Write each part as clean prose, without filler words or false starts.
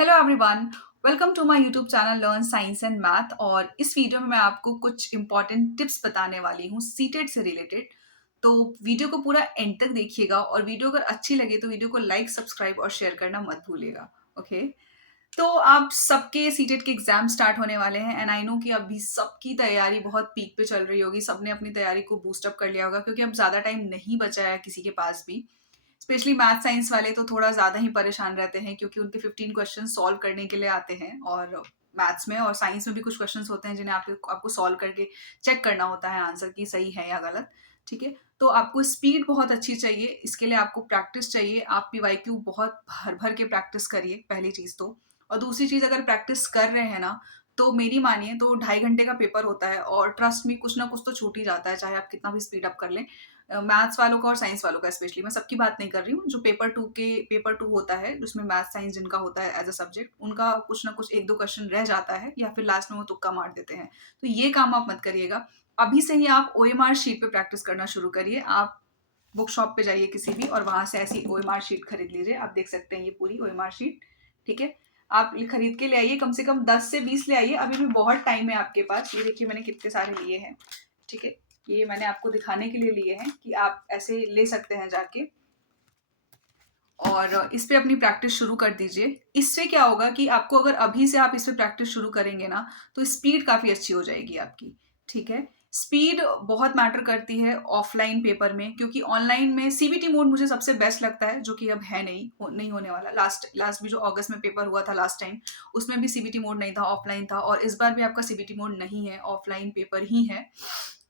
Hello everyone, welcome to my YouTube channel learn science and math. और इस video में मैं आपको कुछ इंपॉर्टेंट टिप्स बताने वाली हूँ सीटेट से रिलेटेड। तो वीडियो को पूरा एंड तक देखिएगा और वीडियो अगर अच्छी लगे तो वीडियो को लाइक, सब्सक्राइब और शेयर करना मत भूलिएगा। ओके, तो आप सबके सीटेट के एग्जाम स्टार्ट होने वाले हैं एंड आई नो कि अभी सबकी तैयारी बहुत पीक पे चल रही होगी। सबने अपनी तैयारी को बूस्टअप कर लिया होगा क्योंकि अब ज़्यादा टाइम नहीं बचा है किसी के पास भी। स्पेशली मैथ साइंस वाले तो थोड़ा ज़्यादा ही परेशान रहते हैं क्योंकि उनके 15 क्वेश्चन सॉल्व करने के लिए आते हैं। और मैथ्स में और साइंस में भी कुछ क्वेश्चंस होते हैं जिन्हें आपको सॉल्व करके चेक करना होता है आंसर की सही है या गलत। ठीक है, तो आपको स्पीड बहुत अच्छी चाहिए, इसके लिए आपको प्रैक्टिस चाहिए। आप पीवाईक्यू बहुत भर भर के प्रैक्टिस करिए, पहली चीज़ तो। और दूसरी चीज़, अगर प्रैक्टिस कर रहे हैं ना तो मेरी मानिए तो 2.5 घंटे का पेपर होता है और ट्रस्ट में कुछ ना कुछ तो छूट ही जाता है, चाहे आप कितना भी स्पीड अप कर लें। मैथ्स वालों का और साइंस वालों का स्पेशली, मैं सबकी बात नहीं कर रही हूँ। जो पेपर टू होता है जिसमें मैथ साइंस जिनका होता है एज अ सब्जेक्ट, उनका कुछ ना कुछ एक दो क्वेश्चन रह जाता है या फिर लास्ट में वो तुक्का मार देते हैं। तो ये काम आप मत करिएगा। अभी से ही आप ओएमआर शीट पे प्रैक्टिस करना शुरू करिए। आप बुक शॉप पे जाइए किसी भी और वहां से ऐसी ओएमआर शीट खरीद लीजिए। आप देख सकते हैं ये पूरी ओएमआर शीट। ठीक है, आप ये खरीद के ले आइए, कम से कम 10 से 20 ले आइए। अभी भी बहुत टाइम है आपके पास। ये देखिए मैंने कितने सारे लिए हैं। ठीक है, ये मैंने आपको दिखाने के लिए लिए हैं कि आप ऐसे ले सकते हैं जाके और इस पे अपनी प्रैक्टिस शुरू कर दीजिए। इससे क्या होगा कि आपको अगर अभी से आप इस पे प्रैक्टिस शुरू करेंगे ना तो स्पीड काफ़ी अच्छी हो जाएगी आपकी। ठीक है, स्पीड बहुत मैटर करती है ऑफलाइन पेपर में, क्योंकि ऑनलाइन में सीबीटी मोड मुझे सबसे बेस्ट लगता है, जो कि अब है नहीं होने वाला। लास्ट लास्ट भी जो अगस्त में पेपर हुआ था लास्ट टाइम, उसमें भी सीबीटी मोड नहीं था, ऑफलाइन था। और इस बार भी आपका सीबीटी मोड नहीं है, ऑफलाइन पेपर ही है।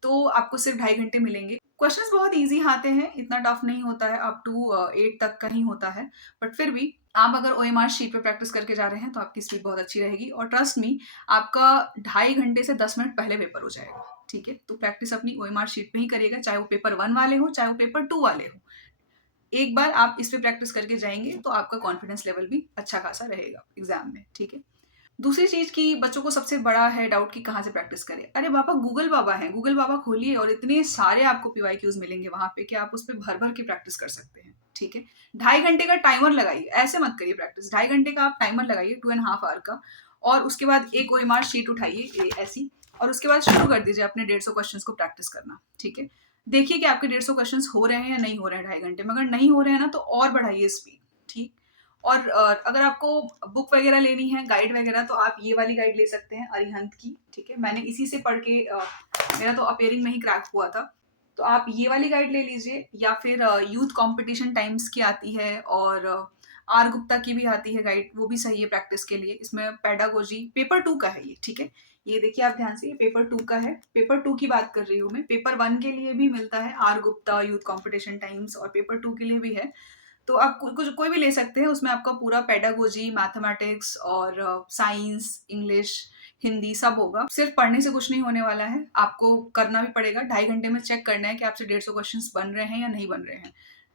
तो आपको सिर्फ 2.5 घंटे मिलेंगे। क्वेश्चंस बहुत इजी आते हैं, इतना टफ नहीं होता है, अप टू 8 तक का ही होता है। बट फिर भी आप अगर ओएमआर शीट पे प्रैक्टिस करके जा रहे हैं तो आपकी स्पीड बहुत अच्छी रहेगी। और ट्रस्ट मी, आपका 2.5 घंटे से 10 मिनट पहले पेपर हो जाएगा। ठीक है, तो प्रैक्टिस अपनी ओएमआर शीट पे ही करिएगा, चाहे वो पेपर 1 वाले हो चाहे वो पेपर 2 वाले हो। एक बार आप इस पे प्रैक्टिस करके जाएंगे तो आपका कॉन्फिडेंस लेवल भी अच्छा खासा रहेगा एग्जाम में। ठीक है, दूसरी चीज की बच्चों को सबसे बड़ा है डाउट कि कहाँ से प्रैक्टिस करें। अरे बाबा, गूगल बाबा है, गूगल बाबा खोलिए और इतने सारे आपको पीवाईक्यूज मिलेंगे वहां पे कि आप उस पर भर भर के प्रैक्टिस कर सकते हैं। ठीक है, 2.5 घंटे का टाइमर लगाइए, ऐसे मत करिए प्रैक्टिस। 2.5 घंटे का आप टाइमर लगाइए, 2.5 आवर का। और उसके बाद एक ओएमआर शीट उठाइए ऐसी, और उसके बाद शुरू कर दीजिए अपने 150 क्वेश्चन को प्रैक्टिस करना। ठीक है, देखिए कि आपके 150 क्वेश्चन हो रहे हैं या नहीं हो रहे हैं 2.5 घंटे में। अगर नहीं हो रहे हैं ना तो और बढ़ाइए स्पीड। ठीक, और अगर आपको बुक वगैरह लेनी है, गाइड वगैरह, तो आप ये वाली गाइड ले सकते हैं अरिहंत की। ठीक है, मैंने इसी से पढ़ के मेरा तो अपेयरिंग में ही क्रैक हुआ था। तो आप ये वाली गाइड ले लीजिए, या फिर यूथ कंपटीशन टाइम्स की आती है और आर गुप्ता की भी आती है गाइड, वो भी सही है प्रैक्टिस के लिए। इसमें पेडागोजी पेपर 2 का है ये। ठीक है, ये देखिए आप ध्यान से, ये पेपर 2 का है। पेपर 2 की बात कर रही हूँ मैं। पेपर 1 के लिए भी मिलता है R Gupta, Youth Competition Times, और पेपर 2 के लिए भी है। तो आप कुछ कोई भी ले सकते हैं, उसमें आपका पूरा पेडागोजी, मैथमेटिक्स और साइंस, इंग्लिश, हिंदी सब होगा। सिर्फ पढ़ने से कुछ नहीं होने वाला है, आपको करना भी पड़ेगा। 2.5 घंटे में चेक करना है कि आपसे 150 क्वेश्चंस बन रहे हैं या नहीं बन रहे हैं।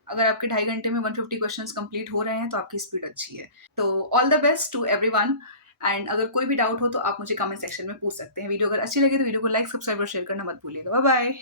अगर आपके 2.5 घंटे में 150 क्वेश्चंस कंप्लीट हो रहे हैं तो आपकी स्पीड अच्छी है। तो all the best to everyone. And अगर कोई भी डाउट हो तो आप मुझे कमेंट सेक्शन में पूछ सकते हैं। वीडियो अगर अच्छी लगे तो वीडियो को लाइक, सब्सक्राइब और शेयर करना मत भूलिएगा। Bye bye.